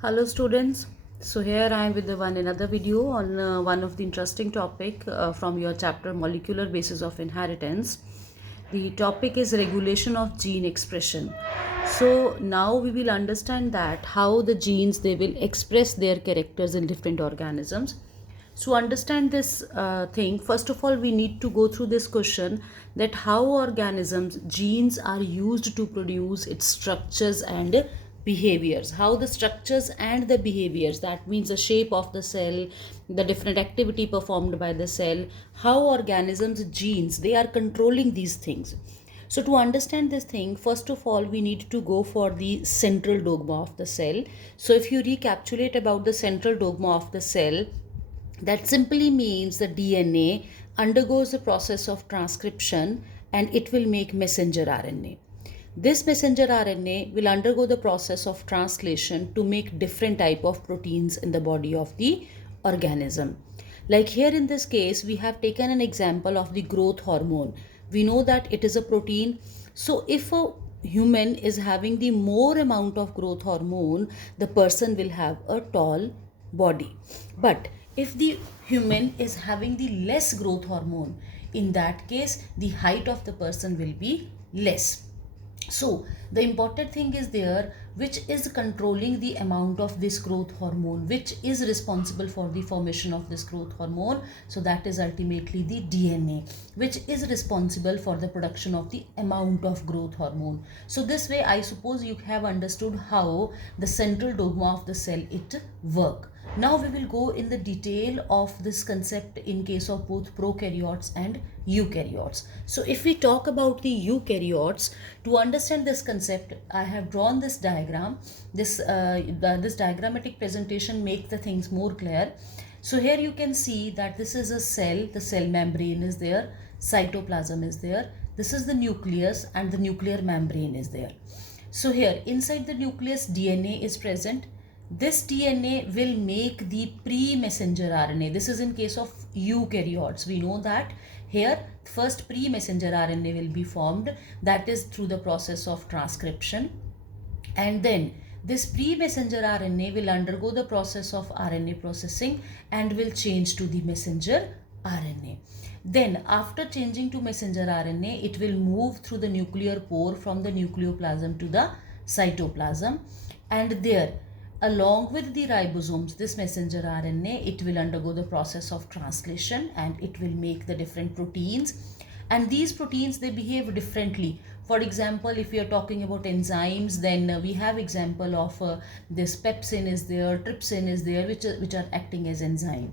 Hello students. So here I am with another video on one of the interesting topic from your chapter molecular basis of inheritance. The topic is regulation of gene expression. So now we will understand that how the genes they will express their characters in different organisms. To understand this thing, first of all we need to go through this question that how organisms genes are used to produce its structures and behaviors, how the structures and the behaviors, that means the shape of the cell, the different activity performed by the cell, how organisms genes they are controlling these things. So to understand this thing, first of all we need to go for the central dogma of the cell. So if you recapitulate about the central dogma of the cell, that simply means the DNA undergoes the process of transcription and it will make messenger RNA. This messenger RNA will undergo the process of translation to make different type of proteins in the body of the organism. Like here in this case, we have taken an example of the growth hormone. We know that it is a protein. So if a human is having the more amount of growth hormone, the person will have a tall body. But if the human is having the less growth hormone, in that case the height of the person will be less. So the important thing is there, which is controlling the amount of this growth hormone, which is responsible for the formation of this growth hormone. So that is ultimately the DNA, which is responsible for the production of the amount of growth hormone. So this way I suppose you have understood how the central dogma of the cell it work. Now we will go in the detail of this concept in case of both prokaryotes and eukaryotes. So if we talk about the eukaryotes, to understand this concept, I have drawn this diagram. This diagrammatic presentation makes the things more clear. So here you can see that this is a cell, the cell membrane is there, cytoplasm is there, this is the nucleus and the nuclear membrane is there. So here inside the nucleus DNA is present. This DNA will make the pre-messenger RNA. This is in case of eukaryotes. We know that here first pre-messenger RNA will be formed, that is through the process of transcription, and then this pre-messenger RNA will undergo the process of RNA processing and will change to the messenger RNA. Then after changing to messenger RNA, it will move through the nuclear pore from the nucleoplasm to the cytoplasm, and there along with the ribosomes, this messenger RNA, it will undergo the process of translation and it will make the different proteins, and these proteins they behave differently. For example, if we are talking about enzymes, then we have example of this pepsin is there, trypsin is there, which are acting as enzyme,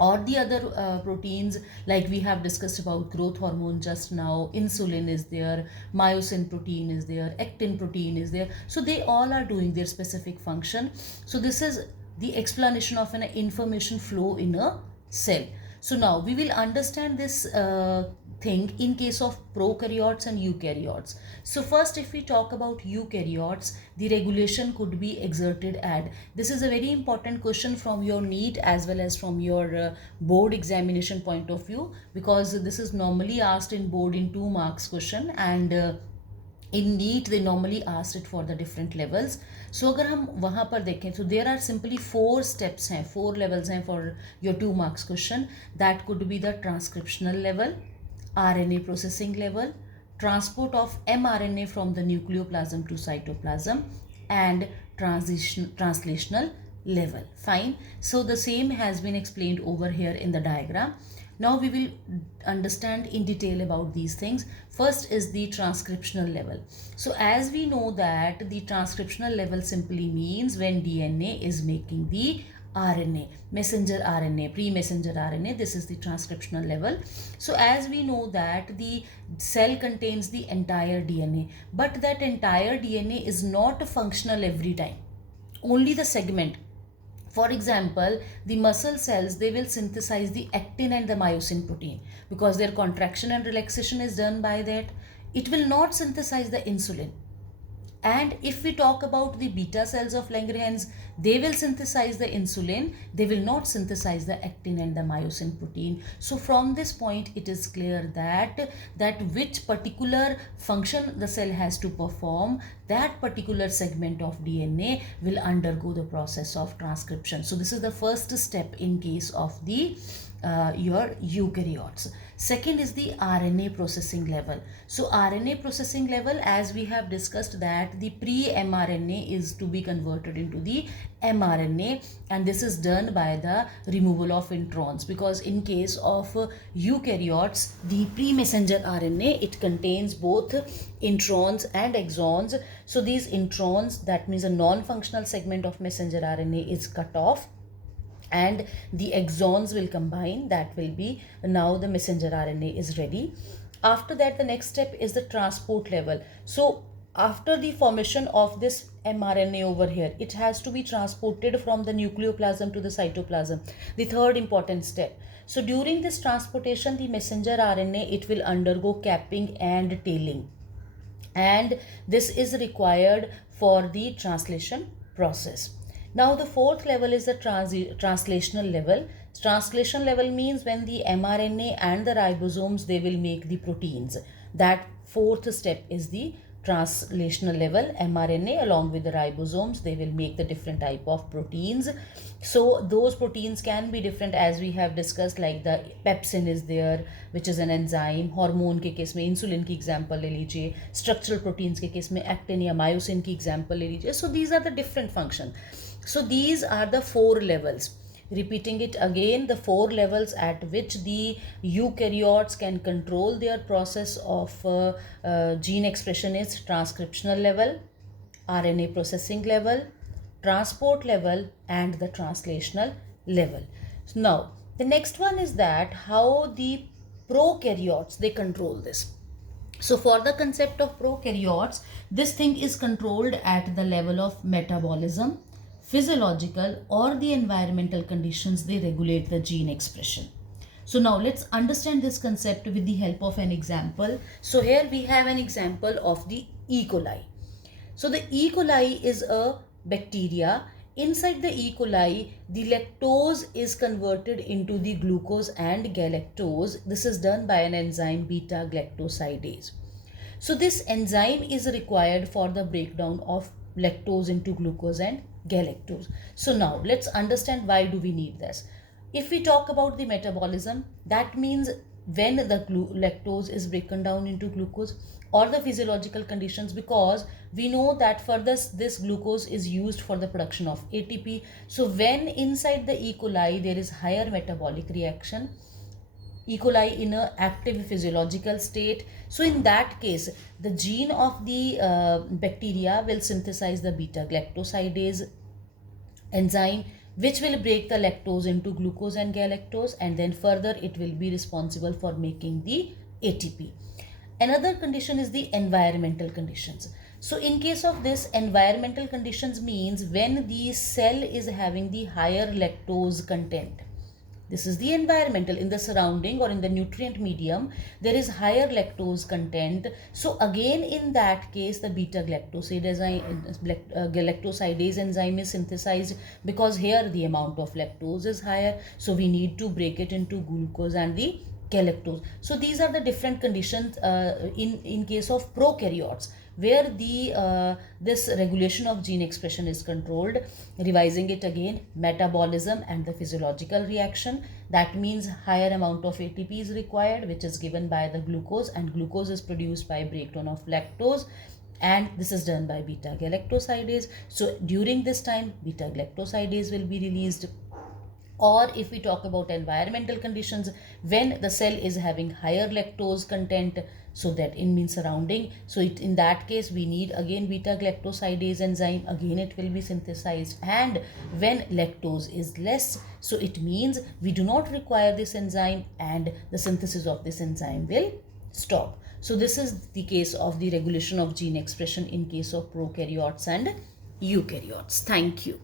or the other proteins like we have discussed about growth hormone just now, insulin is there, myosin protein is there, actin protein is there. So they all are doing their specific function. So this is the explanation of an information flow in a cell. So now we will understand this thing in case of prokaryotes and eukaryotes. So first if we talk about eukaryotes, the regulation could be exerted at, this is a very important question from your NEET as well as from your board examination point of view, because this is normally asked in board in 2 marks question, and in NEET they normally asked it for the different levels. So अगर हम वहाँ पर देखें तो there are simply 4 steps हैं, 4 levels हैं for your 2 marks question. That could be the transcriptional level, RNA processing level, transport of mRNA from the nucleoplasm to cytoplasm, and translational level. Fine. So the same has been explained over here in the diagram. Now we will understand in detail about these things. First is the transcriptional level. So as we know that the transcriptional level simply means when DNA is making the RNA, messenger RNA, pre-messenger RNA, this is the transcriptional level. So as we know that the cell contains the entire DNA, but that entire DNA is not functional every time, only the segment. For example, the muscle cells, they will synthesize the actin and the myosin protein because their contraction and relaxation is done by that. It will not synthesize the insulin. And if we talk about the beta cells of Langerhans, they will synthesize the insulin, they will not synthesize the actin and the myosin protein. So from this point it is clear that which particular function the cell has to perform, that particular segment of DNA will undergo the process of transcription. So this is the first step in case of the your eukaryotes. Second is the RNA processing level. So RNA processing level, as we have discussed, that the pre-mRNA is to be converted into the mRNA, and this is done by the removal of introns, because in case of eukaryotes, the pre-messenger RNA, it contains both introns and exons. So these introns, that means a non-functional segment of messenger RNA, is cut off, and the exons will combine. That will be, now the messenger RNA is ready. After that, the next step is the transport level. So after the formation of this mRNA over here, it has to be transported from the nucleoplasm to the cytoplasm, the third important step. So during this transportation, the messenger RNA, it will undergo capping and tailing, and this is required for the translation process. Now the fourth level is the translational level. Translation level means when the mRNA and the ribosomes, they will make the proteins. That fourth step is the translational level. mRNA along with the ribosomes, they will make the different type of proteins. So those proteins can be different, as we have discussed, like the pepsin is there, which is an enzyme. Hormone के case में insulin की example ले लीजिए, structural proteins के case में actin या myosin की example ले लीजिए. So these are the different function. So these are the four levels. Repeating it again, the four levels at which the eukaryotes can control their process of gene expression is transcriptional level, RNA processing level, transport level, and the translational level. Now the next one is that how the prokaryotes, they control this. So for the concept of prokaryotes, this thing is controlled at the level of metabolism, physiological or the environmental conditions, they regulate the gene expression. So now let's understand this concept with the help of an example. So here we have an example of the E. coli. So the E. coli is a bacteria. Inside the E. coli, the lactose is converted into the glucose and galactose. This is done by an enzyme beta-galactosidase. So this enzyme is required for the breakdown of lactose into glucose and galactose. So now let's understand why do we need this. If we talk about the metabolism, that means when the lactose is broken down into glucose, or the physiological conditions, because we know that for this glucose is used for the production of ATP. So when inside the E. coli there is higher metabolic reaction, E. coli in an active physiological state, so in that case the gene of the bacteria will synthesize the beta-galactosidase enzyme, which will break the lactose into glucose and galactose, and then further it will be responsible for making the ATP. Another condition is the environmental conditions. So in case of this, environmental conditions means when the cell is having the higher lactose content. This is the environmental. In the surrounding or in the nutrient medium, there is higher lactose content. So again, in that case, the beta-galactosidase enzyme is synthesized, because here the amount of lactose is higher. So we need to break it into glucose and the galactose. So these are the different conditions in case of prokaryotes, where the this regulation of gene expression is controlled. Revising it again, metabolism and the physiological reaction, that means higher amount of ATP is required, which is given by the glucose, and glucose is produced by breakdown of lactose, and this is done by beta-galactosidase. So during this time, beta-galactosidase will be released. Or if we talk about environmental conditions, when the cell is having higher lactose content, so that it means surrounding, so in that case we need again beta-galactosidase enzyme, again it will be synthesized. And when lactose is less, so it means we do not require this enzyme, and the synthesis of this enzyme will stop. So this is the case of the regulation of gene expression in case of prokaryotes and eukaryotes. Thank you.